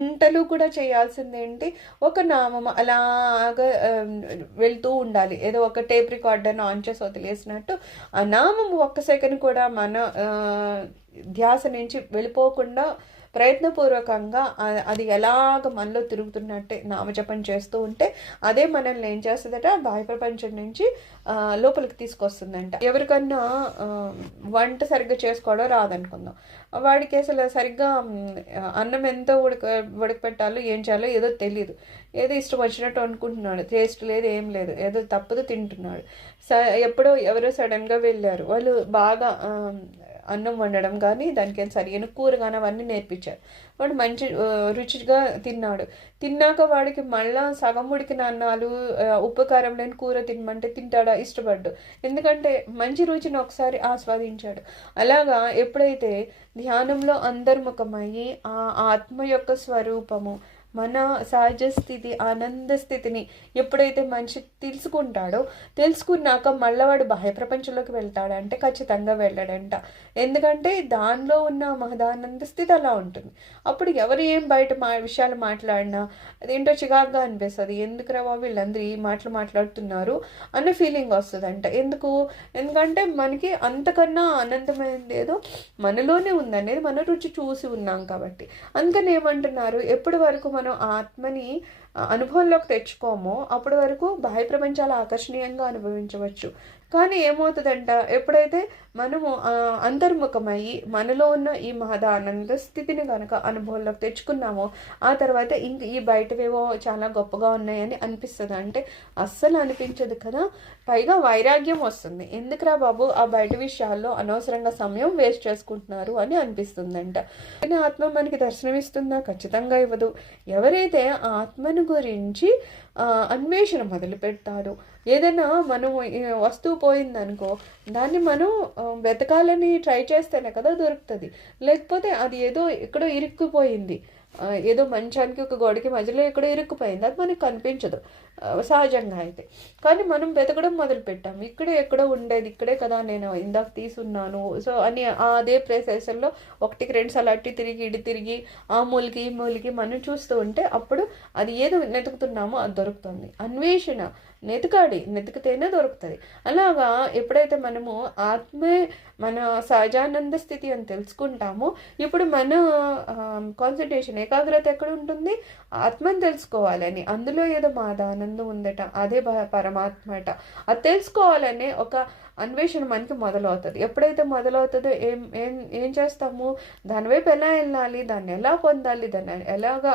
గంటలు కూడా చేయాల్సిందేంటి, ఒక నామం అలాగా వెళ్తూ ఉండాలి. ఏదో ఒక టేప్ రికార్డర్‌ని ఆన్ చేసి వదిలేసినట్టు, ఆ నామం ఒక్క సెకను కూడా మన ధ్యాస నుంచి వెళ్ళిపోకుండా ప్రయత్నపూర్వకంగా అది ఎలాగ మనలో తిరుగుతున్నట్టే నామజపం చేస్తూ ఉంటే, అదే మనల్ని ఏం చేస్తదట, బాహ్య ప్రపంచం నుంచి లోపలికి తీసుకొస్తుందంట. ఎవరికన్నా వంట సరిగ్గా చేసుకోవడం రాదనుకుందాం. వాడికి అసలు సరిగ్గా అన్నం ఎంత ఉడకపెట్టాలో, ఏం చేయాలో ఏదో తెలీదు. ఏదో ఇష్టం వచ్చినట్టు అనుకుంటున్నాడు. టేస్ట్ లేదు, ఏం లేదు. ఏదో తప్పదు తింటున్నాడు. ఎప్పుడో ఎవరో సడన్‌గా వెళ్ళారు. వాళ్ళు బాగా అన్నం వండడం కానీ, దానికేం సరైన కూర గాని అవన్నీ నేర్పించారు. వాడు మంచి రుచిగా తిన్నాడు. తిన్నాక వాడికి మళ్ళా సగం ఉడికిన అన్నాలు, ఉప్పు కారం లేని కూర తినమంటే తింటాడా? ఇష్టపడ్డు. ఎందుకంటే మంచి రుచిని ఒకసారి ఆస్వాదించాడు. అలాగా ఎప్పుడైతే ధ్యానంలో అంతర్ముఖమయ్యి ఆ ఆత్మ యొక్క స్వరూపము, మన సహజ స్థితి, ఆనంద స్థితిని ఎప్పుడైతే మనిషి తెలుసుకున్నాక మళ్ళీ వాడు బాహ్య ప్రపంచంలోకి వెళ్తాడంటే ఖచ్చితంగా వెళ్ళాడంట. ఎందుకంటే దానిలో ఉన్న మహదానంద స్థితి అలా ఉంటుంది. అప్పుడు ఎవరు ఏం బయట విషయాలు మాట్లాడినా అదేంటో చికాగ్గా అనిపిస్తుంది. ఎందుకురా బాబు వీళ్ళందరూ ఈ మాటలు మాట్లాడుతున్నారు అన్న ఫీలింగ్ వస్తుందంట. ఎందుకంటే మనకి అంతకన్నా ఆనందమైనది ఏదో మనలోనే ఉందనేది మన రుచి చూసి ఉన్నాం కాబట్టి. అందుకని ఏమంటున్నారు, ఎప్పటి వరకు మనం ఆత్మని అనుభవంలోకి తెచ్చుకోమో అప్పటి వరకు బాహ్య ప్రపంచాలు ఆకర్షణీయంగా అనుభవించవచ్చు. కానీ ఏమవుతుందంట, ఎప్పుడైతే మనము అంతర్ముఖమయ్యి మనలో ఉన్న ఈ మహదానంద స్థితిని కనుక అనుభవంలోకి తెచ్చుకున్నామో, ఆ తర్వాత ఇంక ఈ బయటవేవో చాలా గొప్పగా ఉన్నాయని అనిపిస్తుంది. అంటే అస్సలు అనిపించదు కదా. పైగా వైరాగ్యం వస్తుంది. ఎందుకురా బాబు ఆ బయట విషయాల్లో అనవసరంగా సమయం వేస్ట్ చేసుకుంటున్నారు అని అనిపిస్తుందంట. కానీ ఆత్మ మనకి దర్శనమిస్తుందా? ఖచ్చితంగా ఇవ్వదు. ఎవరైతే ఆ ఆత్మను గురించి అన్వేషణ మొదలు పెడతారో, ఏదైనా మనము వస్తువు పోయిందనుకో, దాన్ని మనం వెతకాలని ట్రై చేస్తేనే కదా దొరుకుతుంది. లేకపోతే అది ఏదో ఎక్కడో ఇరుక్కుపోయింది, ఏదో మంచానికి ఒక గోడకి మధ్యలో ఎక్కడో ఇరుక్కుపోయింది, అది మనకు కనిపించదు సహజంగా అయితే. కానీ మనం వెతకడం మొదలు పెట్టాము, ఇక్కడే ఎక్కడో ఉండేది, ఇక్కడే కదా నేను ఇందాక తీసున్నాను సో అని అదే ప్లేసెస్లో ఒకటికి రెండు సార్లు అట్టి తిరిగి ఇటు తిరిగి ఆ మూలకి ఈ మూలకి మనం చూస్తూ ఉంటే అప్పుడు అది ఏదో వెతుకుతున్నామో అది దొరుకుతుంది. అన్వేషణ వెతికితేనే దొరుకుతుంది. అలాగా ఎప్పుడైతే మనము ఆత్మే మన సహజానంద స్థితి అని తెలుసుకుంటామో, ఇప్పుడు మన కాన్సన్ట్రేషన్, ఏకాగ్రత ఎక్కడ ఉంటుంది? ఆత్మని తెలుసుకోవాలని. అందులో ఏదో మాదానందం ఉందట, అదే పరమాత్మ అట. అది తెలుసుకోవాలనే ఒక అన్వేషణ మనకి మొదలవుతుంది. ఎప్పుడైతే మొదలవుతుందో ఏం ఏం ఏం చేస్తాము, దాని వైపు ఎలా వెళ్ళాలి, దాన్ని ఎలా పొందాలి, దాన్ని ఎలాగా